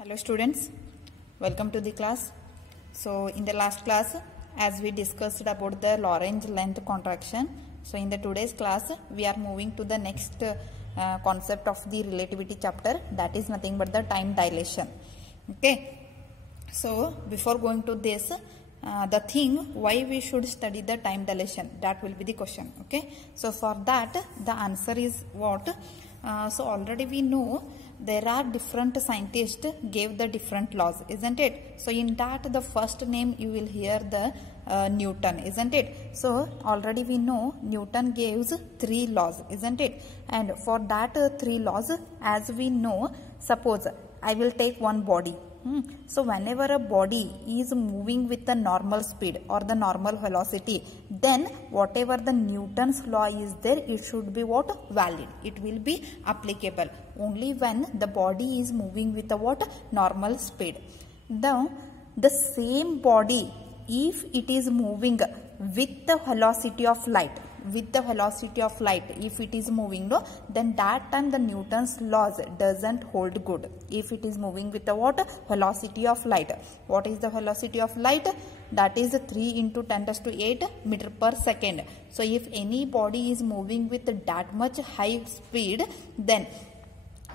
Hello students, welcome to the class. So in the last class, as we discussed about the Lorentz length contraction, so in the today's class we are moving to the next concept of the relativity chapter, that is nothing but the time dilation. Okay, so before going to this, the thing why we should study the time dilation, that will be the question. Okay, so for that the answer is what? So already we know there are different scientists gave the different laws, isn't it? So in that the first name you will hear the Newton, isn't it? So already we know Newton gives 3 laws, isn't it? And for that 3 laws, as we know, suppose I will take one body. So whenever a body is moving with the normal speed or the normal velocity, then whatever the Newton's law is there, it should be what? Valid. It will be applicable only when the body is moving with the what? Normal speed. Now the same body, if it is moving with the velocity of light, if it is moving, no, then that time the Newton's laws doesn't hold good. If it is moving with the what? Velocity of light. What is the velocity of light? That is 3 into 10 raised to 8 meter per second. So if any body is moving with that much high speed, then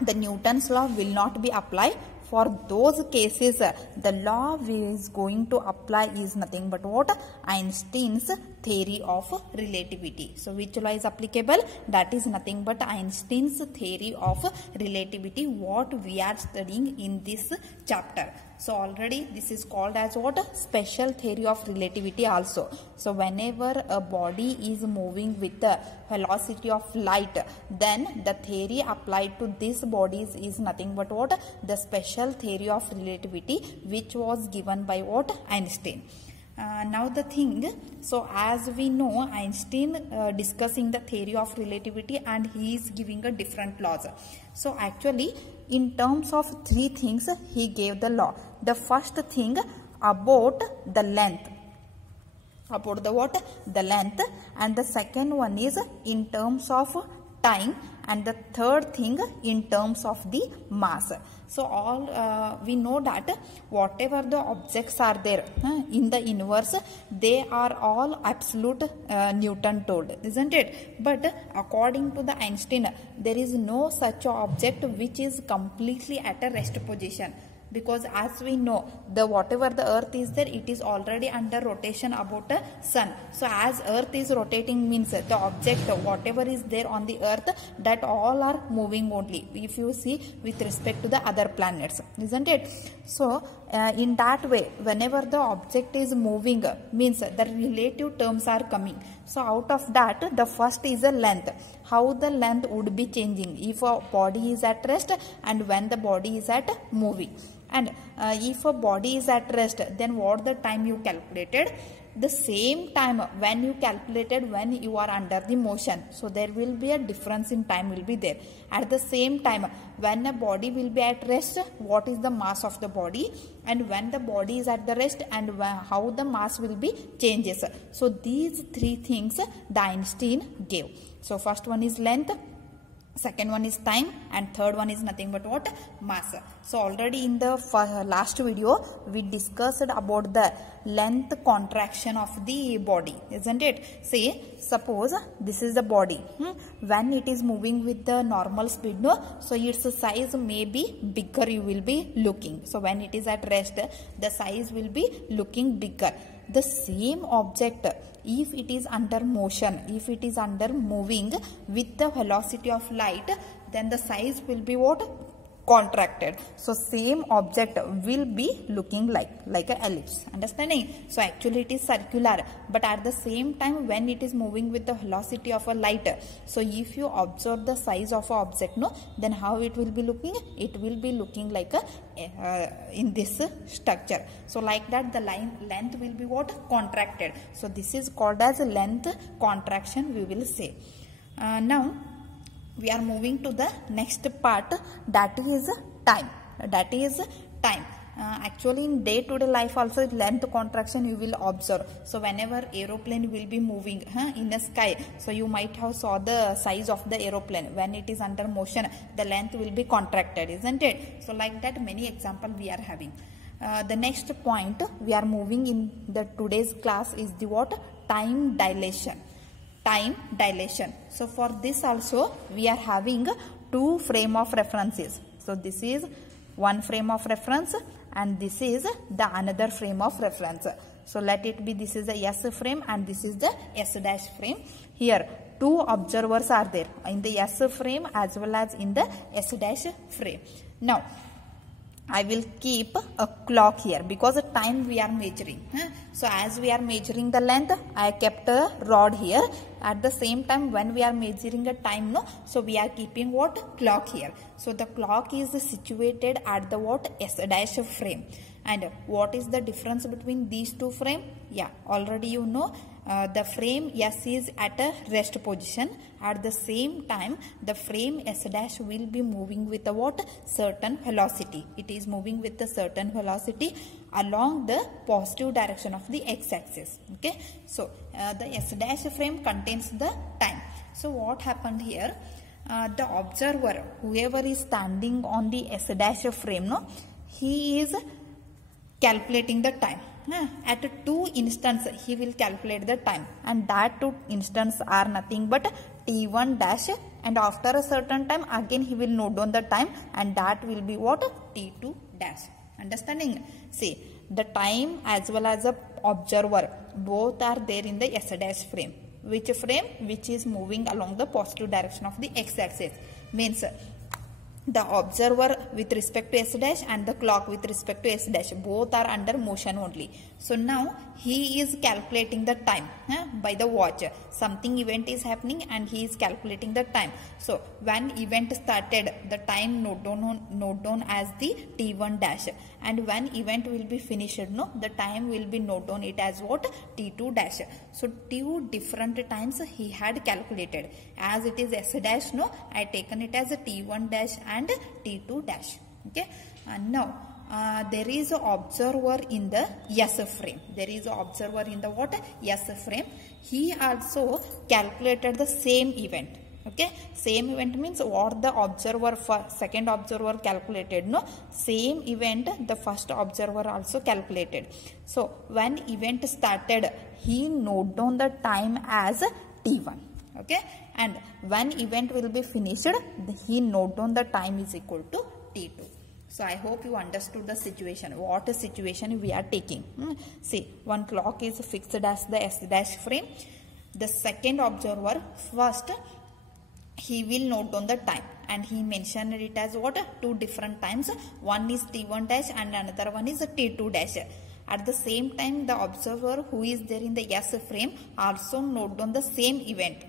the Newton's law will not be applied. For those cases, the law is going to apply is nothing but what? Einstein's theory of relativity. So which law is applicable? That is nothing but Einstein's theory of relativity, what we are studying in this chapter. So already this is called as what? Special theory of relativity also. So whenever a body is moving with the velocity of light, then the theory applied to these bodies is nothing but what? The special theory of relativity, which was given by what? Einstein. Now the thing, so as we know, Einstein discussing the theory of relativity and he is giving a different laws. So actually in terms of 3 things he gave the law. The first thing about the length, about the what? The length, and the second one is in terms of time, and the third thing in terms of the mass. So all we know that whatever the objects are there in the universe, they are all absolute Newton told, isn't it? But according to the Einstein, there is no such object which is completely at a rest position. Because as we know, the whatever the earth is there, it is already under rotation about the sun. So as earth is rotating means the object whatever is there on the earth, that all are moving only, if you see with respect to the other planets, isn't it? So in that way, whenever the object is moving means the relative terms are coming. So out of that, the first is the length. How the length would be changing if a body is at rest and when the body is at moving. And if a body is at rest, then what the time you calculated? The same time when you calculated when you are under the motion. So there will be a difference in time will be there. At the same time, when a body will be at rest, what is the mass of the body? And when the body is at the rest, and how the mass will be changes. So these 3 things the Einstein gave. So first one is length, second one is time, and third one is nothing but what? Mass. So already in the last video we discussed about the length contraction of the body, isn't it? See, suppose this is the body. When it is moving with the normal speed, no, so its size may be bigger, you will be looking. So when it is at rest, the size will be looking bigger. The same object, if it is under motion, if it is under moving with the velocity of light, then the size will be what? Contracted. So same object will be looking like an ellipse, understanding? So actually it is circular, but at the same time when it is moving with the velocity of a light, so if you observe the size of an object, no, then how it will be looking? It will be looking like a in this structure. So like that the length will be what? Contracted. So this is called as length contraction, we will say. Now we are moving to the next part, that is time. actually in day-to-day life also length contraction you will observe. So whenever aeroplane will be moving in the sky, so you might have saw the size of the aeroplane. When it is under motion, the length will be contracted, isn't it? So like that many example we are having. The next point we are moving in the today's class is the what? Time dilation. Time dilation. So for this also we are having two frame of references. So this is one frame of reference and this is the another frame of reference. So let it be, this is the S frame and this is the S dash frame. Here two observers are there in the S frame as well as in the S dash frame. Now I will keep a clock here because the time we are measuring. So as we are measuring the length, I kept a rod here. At the same time when we are measuring a time, no, so we are keeping what? Clock here. So the clock is situated at the what? S dash frame. And what is the difference between these two frames? Yeah, already you know. The frame S is at a rest position. At the same time, the frame S dash will be moving with a what? Certain velocity. It is moving with a certain velocity along the positive direction of the x-axis. Okay. So the S dash frame contains the time. So what happened here? The observer, whoever is standing on the S dash frame, no, he is calculating the time. At 2 instants he will calculate the time, and that 2 instants are nothing but t1 dash, and after a certain time again he will note down the time, and that will be what? t2 dash. Understanding? See, the time as well as the observer both are there in the S dash frame. Which frame? Which is moving along the positive direction of the x-axis. Means the observer with respect to S dash and the clock with respect to S dash both are under motion only. So now he is calculating the time by the watch. Something event is happening and he is calculating the time. So when event started, the time note down as the t1 dash, and when event will be finished, no, the time will be note down it as what? t2 dash. So two different times he had calculated. As it is S dash, no, I taken it as a t1 dash and t2 dash. Okay. And now there is an observer in the S frame. There is an observer in the what? S frame. He also calculated the same event. Okay, same event means what the observer for second observer calculated, no, same event the first observer also calculated. So when event started, he note down the time as t1. Okay, and when event will be finished, he note down the time is equal to t2. So I hope you understood the situation. What situation we are taking. See, one clock is fixed as the S dash frame. The second observer first, he will note down the time, and he mentioned it as what? Two different times. One is t1 dash and another one is t2 dash. At the same time, the observer who is there in the S frame also note down the same event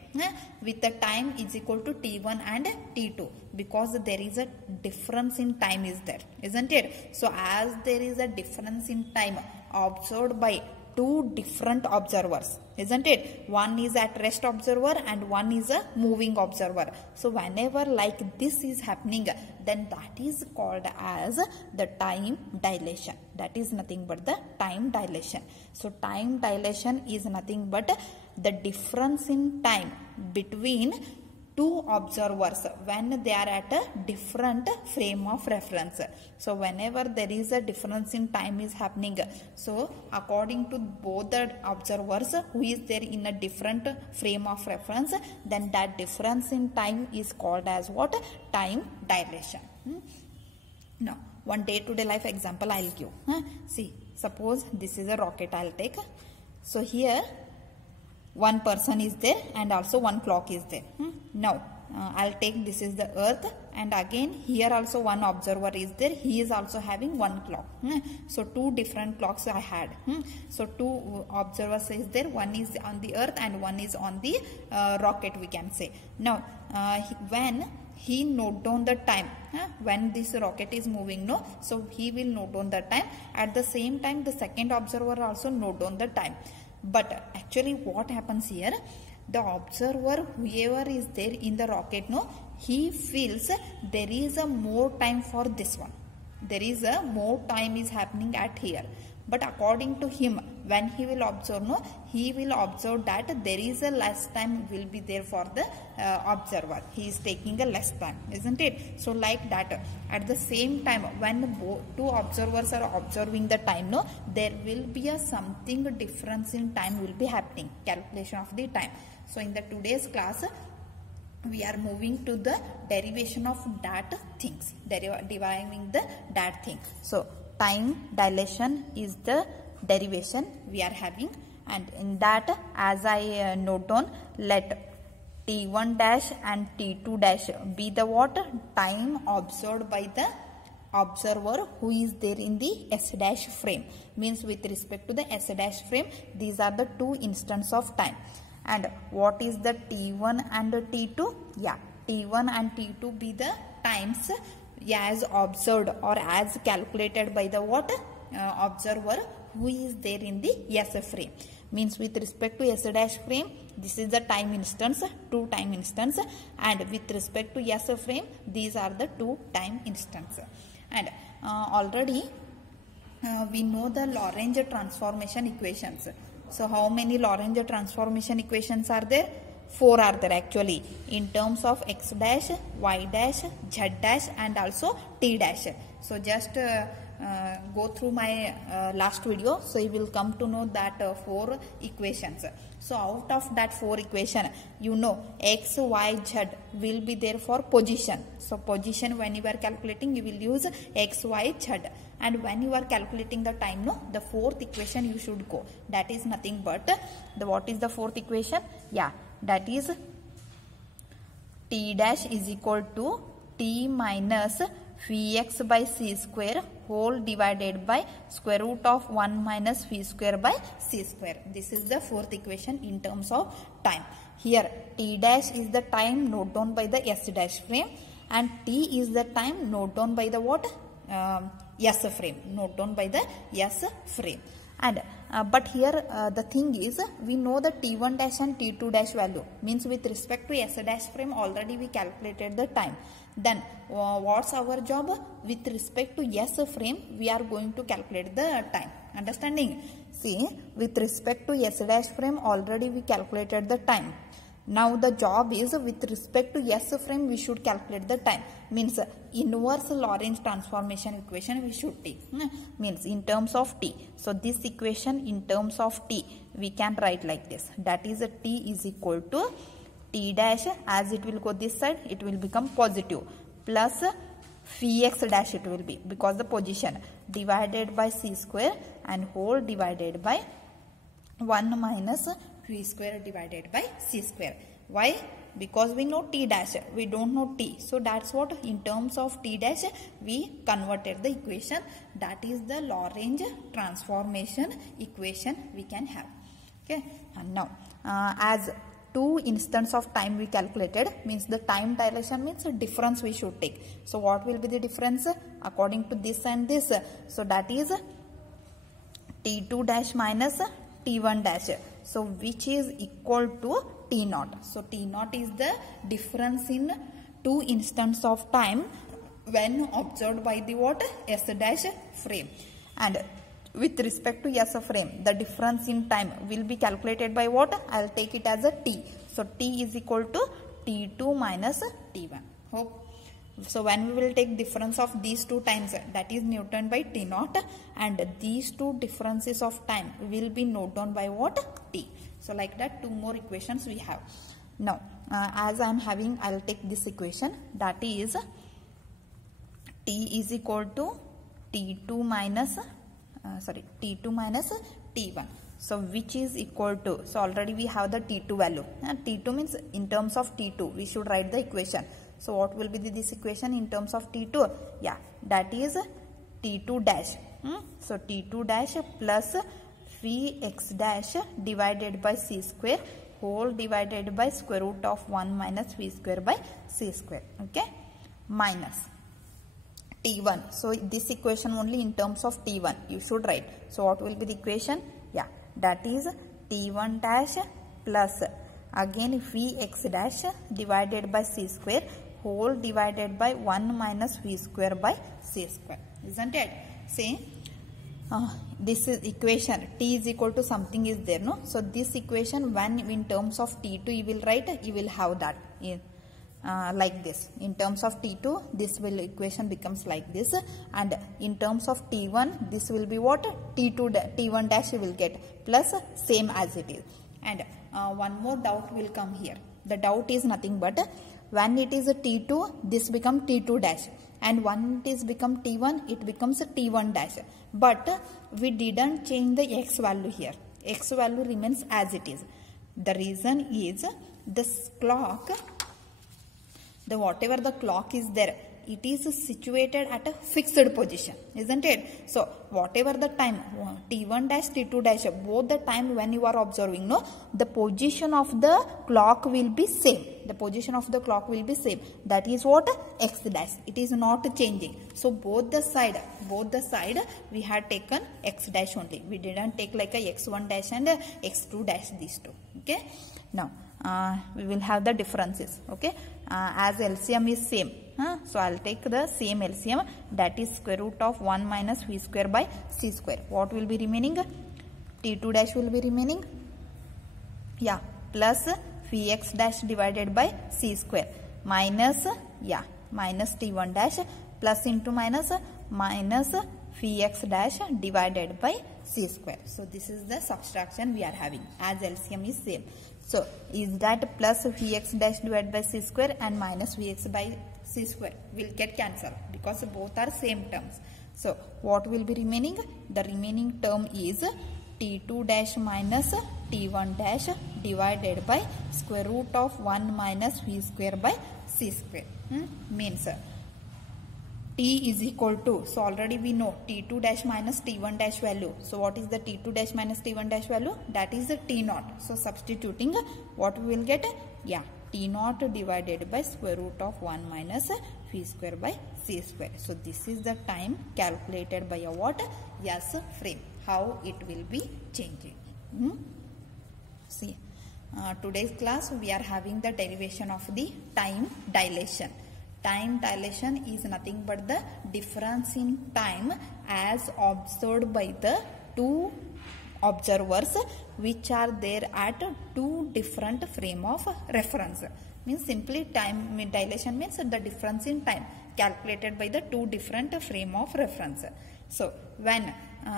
with the time is equal to t1 and t2, because there is a difference in time is there, isn't it? So as there is a difference in time observed by two different observers, isn't it? One is at rest observer and one is a moving observer. So whenever like this is happening, then that is called as the time dilation. That is nothing but the time dilation. So time dilation is nothing but the difference in time between two observers when they are at a different frame of reference. So whenever there is a difference in time is happening, so according to both the observers who is there in a different frame of reference, then that difference in time is called as what? Time dilation. Now one day-to-day life example I will give. See, suppose this is a rocket I will take. So here one person is there and also one clock is there. Now I'll take this is the earth, and again here also one observer is there. He is also having one clock. So two different clocks I had. So two observers is there. One is on the earth and one is on the rocket, we can say. Now when he note down the time when this rocket is moving, no, so he will note down the time. At the same time the second observer also note down the time. But actually what happens here, the observer whoever is there in the rocket, no, he feels there is a more time for this one. there is a more time is happening at here. But according to him, when he will observe, no, he will observe that there is a less time will be there for the observer. He is taking a less time, isn't it? So like that, at the same time, when two observers are observing the time, no, there will be a something difference in time will be happening, calculation of the time. So in the today's class, we are moving to the derivation of that things, deriving the that thing. So time dilation is the derivation we are having, and in that, as I note on, let t1 dash and t2 dash be the what? Time observed by the observer who is there in the S dash frame. Means with respect to the S dash frame, these are the two instants of time. And what is the t1 and t2? Yeah, t1 and t2 be the times as observed or as calculated by the what? Observer who is there in the S frame. Means with respect to S dash frame, this is the time instance, two time instance, and with respect to S frame, these are the two time instance. And already we know the Lorentz transformation equations. So how many Lorentz transformation equations are there? 4 are there actually, in terms of x dash, y dash, z dash, and also t dash. So just go through my last video, so you will come to know that 4 equations. So out of that 4 equation, you know x, y, z will be there for position. So position, when you are calculating, you will use x, y, z. And when you are calculating the time, no, the 4th equation you should go. That is nothing but what is the 4th equation? Yeah, that is t dash is equal to t minus Vx by c square whole divided by square root of 1 minus v square by c square. This is the 4th equation in terms of time. Here t dash is the time noted down by the S dash frame, and t is the time noted down by the what? S frame, noted down by the S frame. And but here the thing is, we know the t1 dash and t2 dash value. Means with respect to S dash frame, already we calculated the time. Then what's our job? With respect to S frame, we are going to calculate the time. Understanding? See, with respect to S dash frame, already we calculated the time. Now the job is, with respect to S frame, we should calculate the time. Means inverse Lorentz transformation equation we should take. Means in terms of t. So this equation in terms of t, we can write like this. That is t is equal to t dash, as it will go this side, it will become positive, plus Vx dash it will be, because the position, divided by c square and whole divided by 1 minus v square divided by c square. Why? Because we know t dash, we don't know t. So that's what, in terms of t dash, we converted the equation. That is the Lorentz transformation equation we can have. Okay. And now as two instants of time we calculated, means the time dilation means a difference we should take. So what will be the difference according to this and this? So that is t2 dash minus t1 dash. So which is equal to t naught. So t naught is the difference in two instants of time when observed by the what? S dash frame. And with respect to S frame, the difference in time will be calculated by what? I will take it as a t. So t is equal to t2 minus t1. Hope. So when we will take difference of these two times, that is noted by t naught, and these two differences of time will be noted down by what? T. So like that, two more equations we have. Now as I am having, I will take this equation, that is t is equal to t2 minus t1. So which is equal to, so already we have the t2 value, and t2 means in terms of t2 we should write the equation. So what will be this equation in terms of t2? Yeah, that is t2 dash. So t2 dash plus vx dash divided by c square whole divided by square root of 1 minus v square by c square. Okay, minus t1. So this equation only in terms of t1 you should write. So what will be the equation? Yeah, that is t1 dash plus again vx dash divided by c square whole divided by 1 minus v square by c square. isn't it? Say this is equation t is equal to something is there, no? So this equation, when in terms of t2 you will write, you will have that in like this. In terms of t2 this will equation becomes like this, and in terms of t1 this will be what? T1 dash you will get plus same as it is. And one more doubt will come here. The doubt is nothing but when it is a t2 this become t2 dash, and when it is become t1 it becomes a t1 dash, but we didn't change the x value here. X value remains as it is. The reason is this clock, the whatever the clock is there, it is situated at a fixed position, isn't it? So whatever the time t1 dash t2 dash, both the time when you are observing, no, the position of the clock will be same. The position of the clock will be same. That is what? X dash. It is not changing. So both the side we had taken x dash only. We didn't take like a x1 dash and a x2 dash, these two. Okay. Now we will have the differences. Okay. As LCM is same. So I'll take the same LCM, that is square root of 1 minus v square by c square. What will be remaining? T2 dash will be remaining. Yeah. Plus vx dash divided by c square minus, yeah, minus t1 dash plus into minus vx dash divided by c square. So this is the subtraction we are having as LCM is same. So is that plus vx dash divided by c square and minus vx by c square will get cancelled because both are same terms. So what will be remaining? The remaining term is t2 dash minus t1 dash divided by square root of 1 minus v square by c square. Means t is equal to, so already we know t2 dash minus t1 dash value. So what is the t2 dash minus t1 dash value? That is the t naught. So substituting, what we will get? Yeah, t naught divided by square root of 1 minus v square by c square. So this is the time calculated by a what? S frame. How it will be changing. See, today's class we are having the derivation of the time dilation. Time dilation is nothing but the difference in time as observed by the two observers which are there at two different frame of reference. Means simply time dilation means the difference in time calculated by the two different frame of reference. So when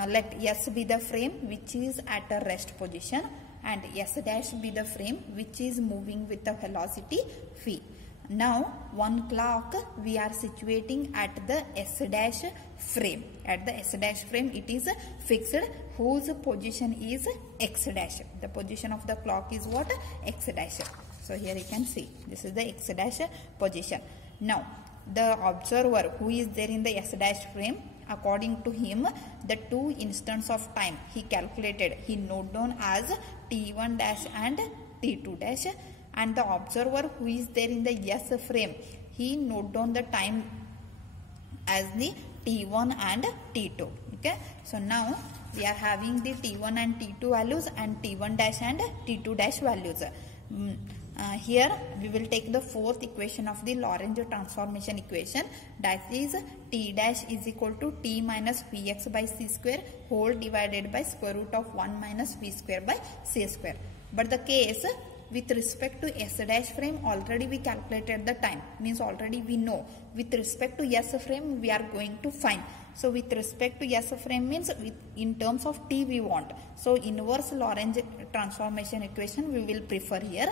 let S be the frame which is at a rest position and S dash be the frame which is moving with the velocity v. Now one clock we are situating at the S dash frame. At the S dash frame it is fixed whose position is X dash. The position of the clock is what? X dash. So here you can see this is the X dash position. Now the observer who is there in the S dash frame, according to him the two instants of time he calculated, he noted down as t1 dash and t2 dash, and the observer who is there in the S frame, he note down the time as the t1 and t2. Okay, so now we are having the t1 and t2 values and t1 dash and t2 dash values. Here we will take the fourth equation of the Lorentz transformation equation, that is t dash is equal to t minus vx by c square whole divided by square root of 1 minus v square by c square. But the case with respect to S dash frame, already we calculated the time, means already we know. With respect to S frame we are going to find. So with respect to S frame means in terms of t we want. So inverse Lorentz transformation equation we will prefer here.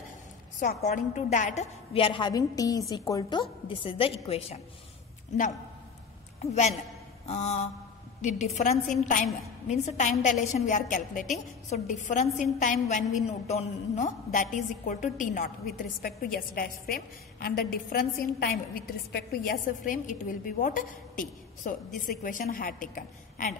So according to that we are having t is equal to, this is the equation. Now when the difference in time means time dilation we are calculating. So difference in time when we don't know, that is equal to t naught with respect to S dash frame, and the difference in time with respect to S frame it will be what? T. So this equation I had taken, and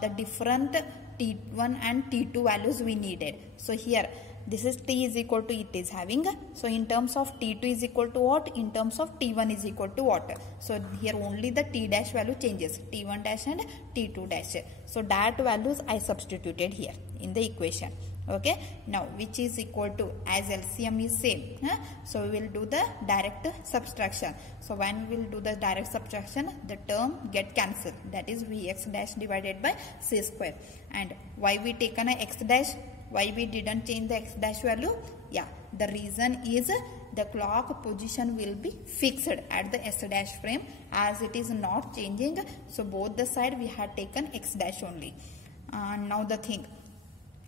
the different t1 and t2 values we needed. So here this is t is equal to it is having. So in terms of t2 is equal to what? In terms of t1 is equal to what? So here only the t dash value changes, t1 dash and t2 dash. So that values I substituted here in the equation, Okay, now which is equal to, as LCM is same, so we will do the direct subtraction. So when we will do the direct subtraction, the term get cancelled, that is Vx dash divided by c square. And why we taken a x dash, why we didn't change the x dash value? Yeah, the reason is the clock position will be fixed at the s dash frame, as it is not changing, so both the side we had taken x dash only. Now the thing,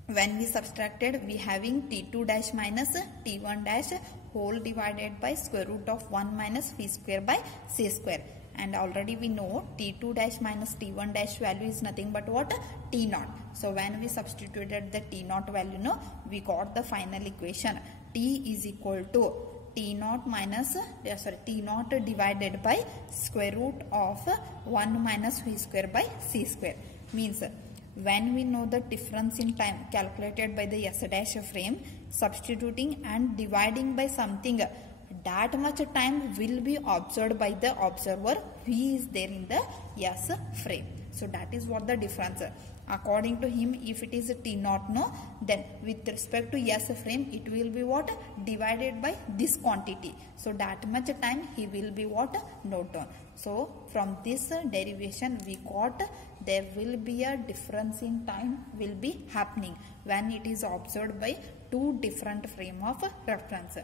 when we subtracted, we having t2 dash minus t1 dash whole divided by square root of 1 minus v square by c square. And already we know t2 dash minus t1 dash value is nothing but what? T naught. So when we substituted the t naught value, no, we got the final equation. T is equal to t naught minus, t naught divided by square root of 1 minus v square by c square. Means when we know the difference in time calculated by the s dash frame, substituting and dividing by something, that much time will be observed by the observer who is there in the s frame. So that is what the difference. According to him, if it is a t naught, no, then with respect to s frame, it will be what? Divided by this quantity. So that much time he will be what? Note down. So from this derivation we got there will be a difference in time will be happening when it is observed by two different frame of reference.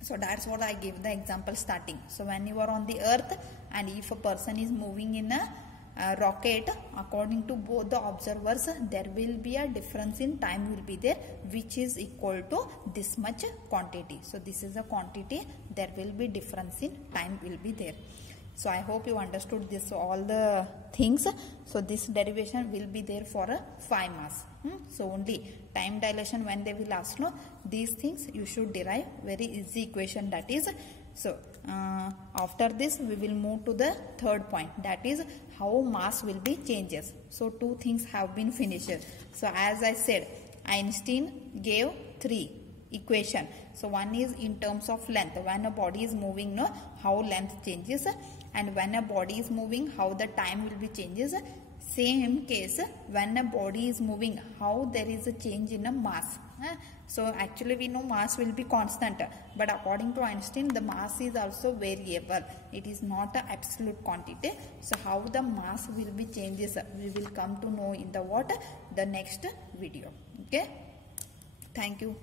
So that's what I gave the example starting. So when you are on the earth and if a person is moving in a rocket, according to both the observers, there will be a difference in time will be there, which is equal to this much quantity. So this is a quantity, there will be difference in time will be there. So I hope you understood this all the things. So this derivation will be there for a 5 marks. So only time dilation when they will ask, no, these things you should derive very easy equation, that is. So after this we will move to the third point, that is how mass will be changes. So two things have been finished. So as I said, Einstein gave 3 equation. So one is in terms of length, when a body is moving, no, how length changes, and when a body is moving, how the time will be changes. Same case, when a body is moving, how there is a change in a mass. So actually we know mass will be constant, but according to Einstein the mass is also variable, it is not an absolute quantity. So how the mass will be changes, we will come to know in the next video. Okay, thank you.